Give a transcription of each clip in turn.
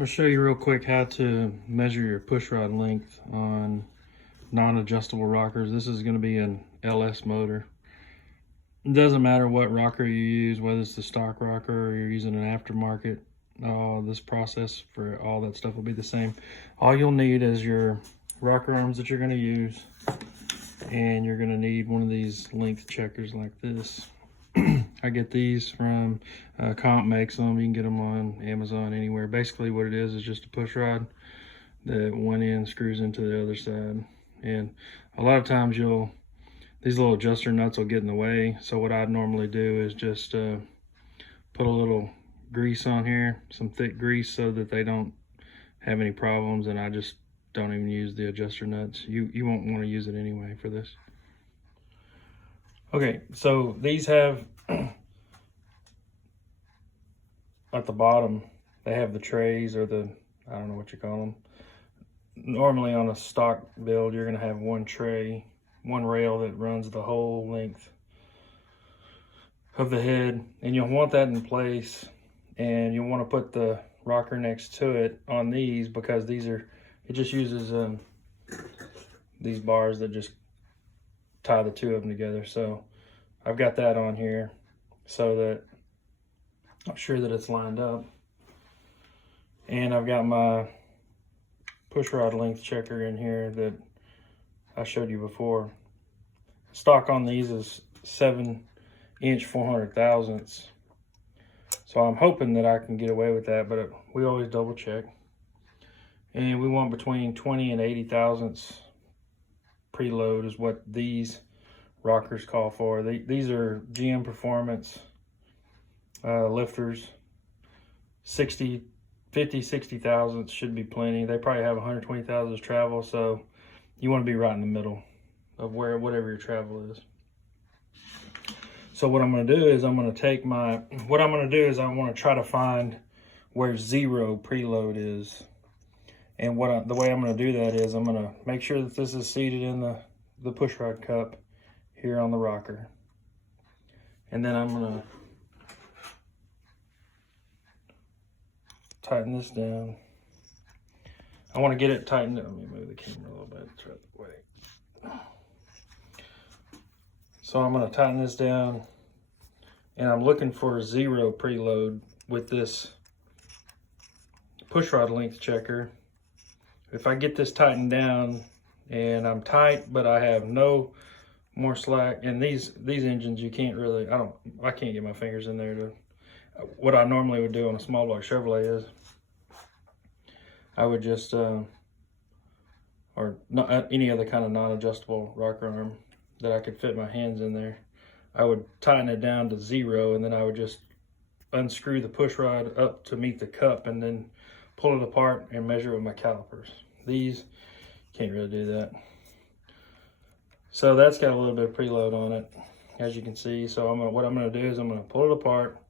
I'm gonna show you real quick how to measure your push rod length on non-adjustable rockers. This is gonna be an LS motor. It doesn't matter what rocker you use, whether it's the stock rocker or you're using an aftermarket. This process for all that stuff will be the same. All you'll need is your rocker arms that you're gonna use, and you're gonna need one of these length checkers like this. I get these from Comp makes them. You can get them on Amazon, anywhere. Basically what it is just a push rod that one end screws into the other side. And a lot of times these little adjuster nuts will get in the way. So what I'd normally do is just put a little grease on here, some thick grease, so that they don't have any problems, and I just don't even use the adjuster nuts. You won't want to use it anyway for this. Okay, so these have at the bottom, they have the trays, or the, I don't know what you call them. Normally on a stock build, you're gonna have one tray, one rail that runs the whole length of the head, and you'll want that in place, and you'll want to put the rocker next to it on these, because it just uses these bars that just tie the two of them together. So I've got that on here so that I'm sure that it's lined up, and I've got my push rod length checker in here that I showed you before. Stock on these is 7" 400 thousandths, so I'm hoping that I can get away with that, but we always double check. And we want between 20 and 80 thousandths preload is what these rockers call for. These are GM Performance lifters. 50, 60 thousandths should be plenty. They probably have 120 thousandths travel, so you want to be right in the middle of whatever your travel is. So what I'm going to do is I want to try to find where 0 preload is. And the way I'm going to do that is I'm going to make sure that this is seated in the push rod cup here on the rocker. And then I'm going to tighten this down. I want to get it tightened. Let me move the camera a little bit. It's right the way. So I'm going to tighten this down, and I'm looking for 0 preload with this push rod length checker. If I get this tightened down and I'm tight, but I have no more slack, and these engines, you can't really, I can't get my fingers in there to, what I normally would do on a small block Chevrolet is I would just, or not any other kind of non-adjustable rocker arm that I could fit my hands in there, I would tighten it down to 0, and then I would just unscrew the push rod up to meet the cup, and then pull it apart and measure with my calipers. These can't really do that. So that's got a little bit of preload on it, as you can see. So what I'm going to do is I'm going to pull it apart,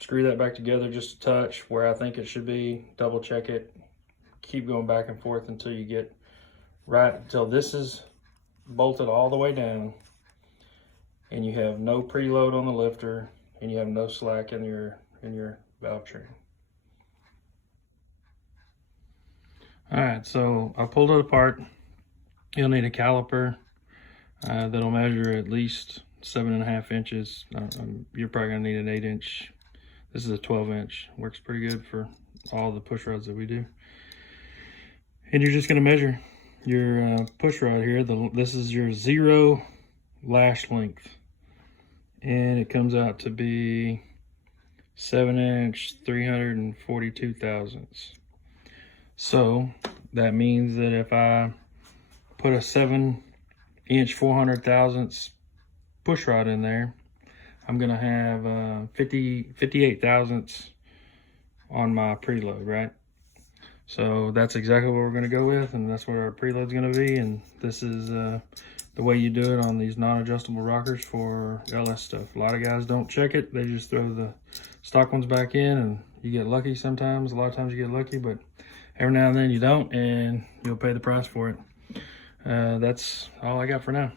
screw that back together just a touch where I think it should be, double check it, keep going back and forth until you get right, until this is bolted all the way down and you have no preload on the lifter and you have no slack in your valve train. All right, so I pulled it apart. You'll need a caliper that'll measure at least 7.5 inches. You're probably gonna need an 8-inch. This is a 12-inch. Works pretty good for all the push rods that we do. And you're just gonna measure your push rod here. This is your 0 lash length, and it comes out to be 7" 342 thousandths. So that means that if I put a 7" 400 thousandths push rod in there, I'm gonna have 58 thousandths on my preload, right? So that's exactly what we're gonna go with, and that's what our preload's gonna be. And this is the way you do it on these non-adjustable rockers for LS stuff. A lot of guys don't check it. They just throw the stock ones back in, and you get lucky sometimes. A lot of times you get lucky, but every now and then you don't, and you'll pay the price for it. That's all I got for now.